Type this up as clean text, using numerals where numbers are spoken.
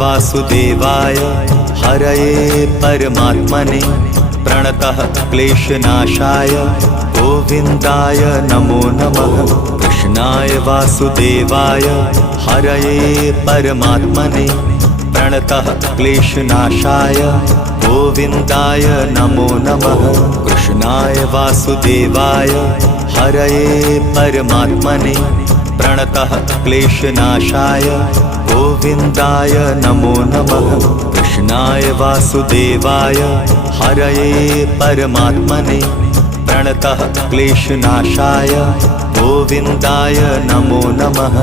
वासुदेवाय हरये परमात्मने प्रणतः क्लेशनाशाय गोविन्दाय नमो नमः। कृष्णाय वासुदेवाय हरये परमात्मने प्रणतः क्लेशनाशाय गोविन्दाय नमो नमः। कृष्णाय वासुदेवाय हरये परमात्मने प्रणतः क्लेशनाशाय गोविन्दाय नमो नमः। कृष्णाय वासुदेवाय हरये परमात्मने प्रणतः क्लेशनाशाय गोविन्दाय नमो नमः।